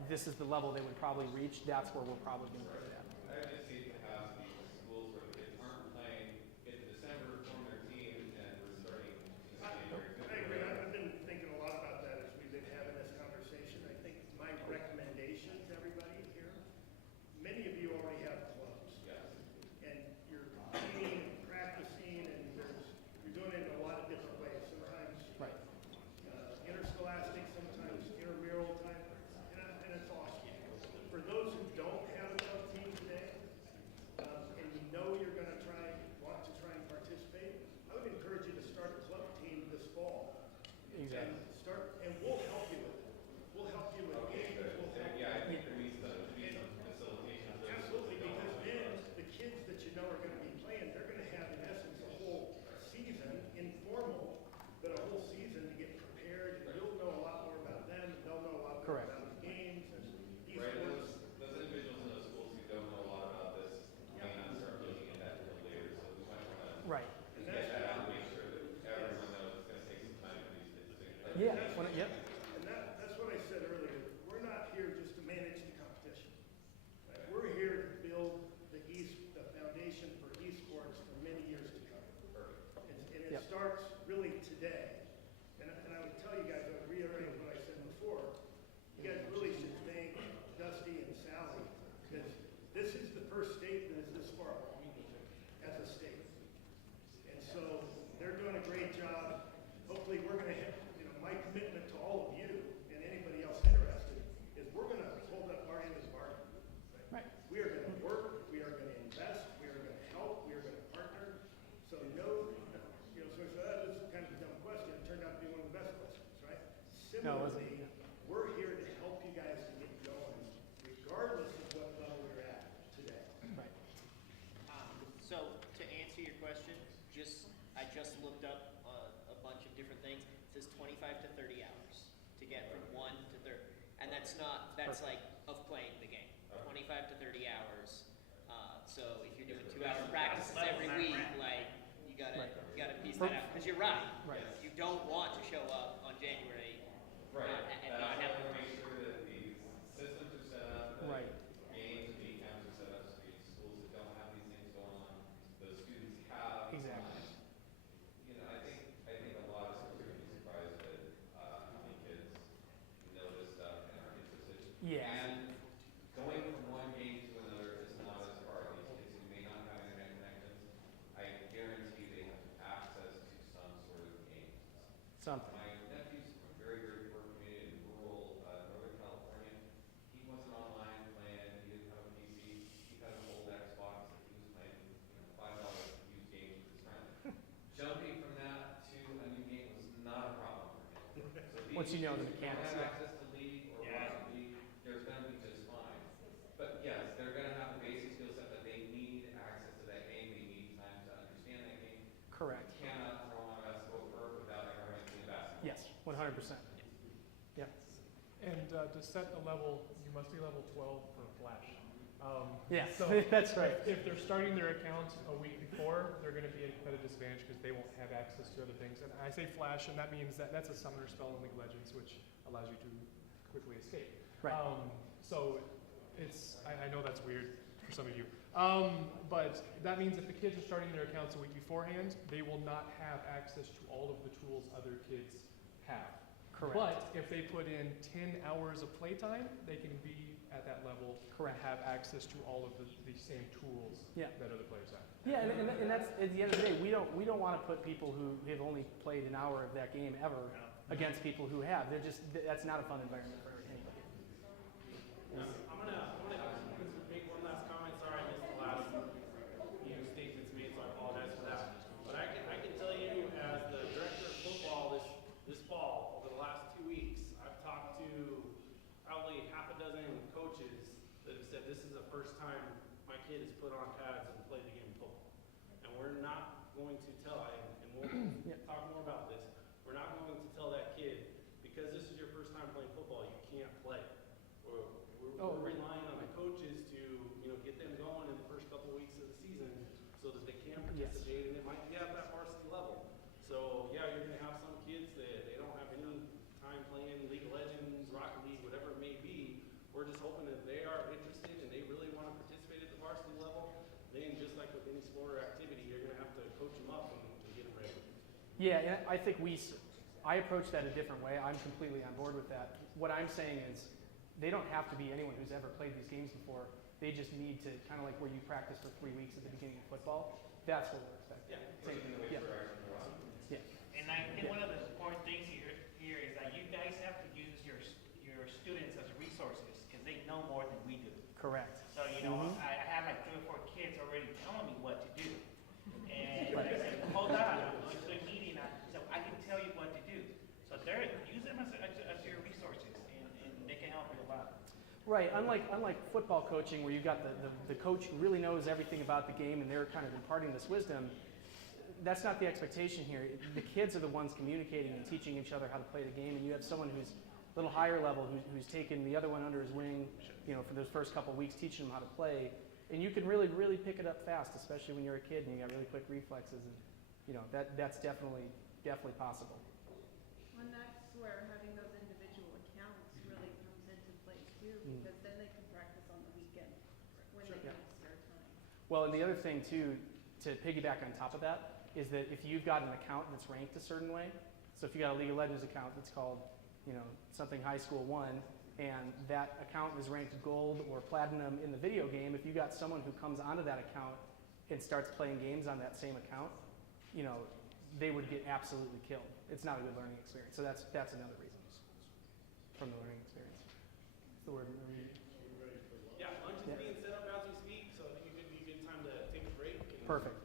this is the level they would probably reach. That's where we're probably going to put it at. I just see capacity for schools where the kids aren't playing, get to December, form their team, and we're starting in January. I agree. I've been thinking a lot about that as we've been having this conversation. I think my recommendation to everybody here, many of you already have clubs. Yes. And you're competing and practicing, and you're doing it in a lot of different ways. Sometimes interscholastic, sometimes intramural type, and it's awesome. For those who don't have a club team, says 25 to 30 hours to get from 1 to 30. And that's like of playing the game. 25 to 30 hours. So if you're doing 2-hour practices every week, like you gotta piece that out. Because you're right. Right. You don't want to show up on January and not have to make sure that these systems are set up, that Right. games and game times are set up, so these schools that don't have these things going on, the students have. Exactly. I think a lot of schools are gonna be surprised at how many kids know this stuff and are interested. Yeah. And going from one game to another is not as hard. These kids who may not have internet connections, I guarantee they have access to some sort of games. Something. My nephew's from a very, very poor community in rural Northern California. He wasn't online playing. He didn't have a PC. He had an old Xbox that he was playing, $5 used games with his friends. Jumping from that to a new game was not a problem for him. So these Once you know the kids who mechanics, don't have yeah. access to League or Rocket League, they're going to be just fine. But yes, they're going to have the basic skill set that they need access to that game. They need time to understand that game. Correct. You cannot throw on a basketball court without ever having seen basketball. Yes, 100%. Yep. And to set the level, you must be level 12 for Flash. Yes, So that's right. if they're starting their account a week before, they're going to be at a disadvantage because they won't have access to other things. And I say Flash, and that means that's a summoner spell in League of Legends, which allows you to quickly escape. Right. So I know that's weird for some of you. But that means if the kids are starting their accounts a week beforehand, they will not have access to all of the tools other kids have. Correct. But if they put in 10 hours of playtime, they can be at that level. Correct. And have access to all of the same tools Yeah. that other players have. Yeah, and that's at the end of the day, we don't want to put people who have only played an hour of that game ever against people who have. That's not a fun environment for anybody. I'm gonna make one last comment. Sorry, I missed the last statements made, so I apologize for that. But I can tell you, as the director of football this fall, over the last 2 weeks, I've talked to probably half a dozen coaches that have said this is the first time my kid has put on pads and played the game of football. And we're not going to tell, and we'll talk more about this, we're not going to tell that kid, because this is your first time playing football, you can't play. We're relying on the coaches to, get them going in the first couple of weeks of the season so that they can participate, and it might be at that varsity level. So, yeah, you're gonna have some kids that they don't have any time playing League of Legends, Rocket League, whatever it may be. We're just hoping that they are interested and they really wanna participate at the varsity level. Then, just like with any sport or activity, you're gonna have to coach them up and get them ready. Yeah, and I think I approach that a different way. I'm completely on board with that. What I'm saying is, they don't have to be anyone who's ever played these games before. They just need to, kind of like where you practice for 3 weeks at the beginning of football, that's what we're expecting. Yeah. Same thing. Yeah. And I think one of the important things here is that you guys have to use your students as resources because they know more than we do. Correct. So, I have like 3 or 4 kids already telling me what to do. And I said, hold on, I'm going to a meeting, so I can tell you what to do. So use them as your resources, and they can help you a lot. Right, unlike football coaching where you've got the coach who really knows everything about the game and they're kind of imparting this wisdom, that's not the expectation here. The kids are the ones communicating and teaching each other how to play the game, and you have someone who's a little higher level who's taken the other one under his wing, for those first couple of weeks teaching them how to play. And you can really, really pick it up fast, especially when you're a kid and you got really quick reflexes, and that's definitely possible. And that's where having those individual accounts really comes into play too, because then they can practice on the weekend when they have spare time. Well, and the other thing too, to piggyback on top of that, is that if you've got an account that's ranked a certain way, so if you got a League of Legends account that's called, something High School 1, and that account is ranked gold or platinum in the video game, if you got someone who comes onto that account and starts playing games on that same account, they would get absolutely killed. It's not a good learning experience. So that's another reason from the learning experience. What's the word? Yeah, lunch is being set up as we speak, so I think it could be a good time to take a break. Perfect.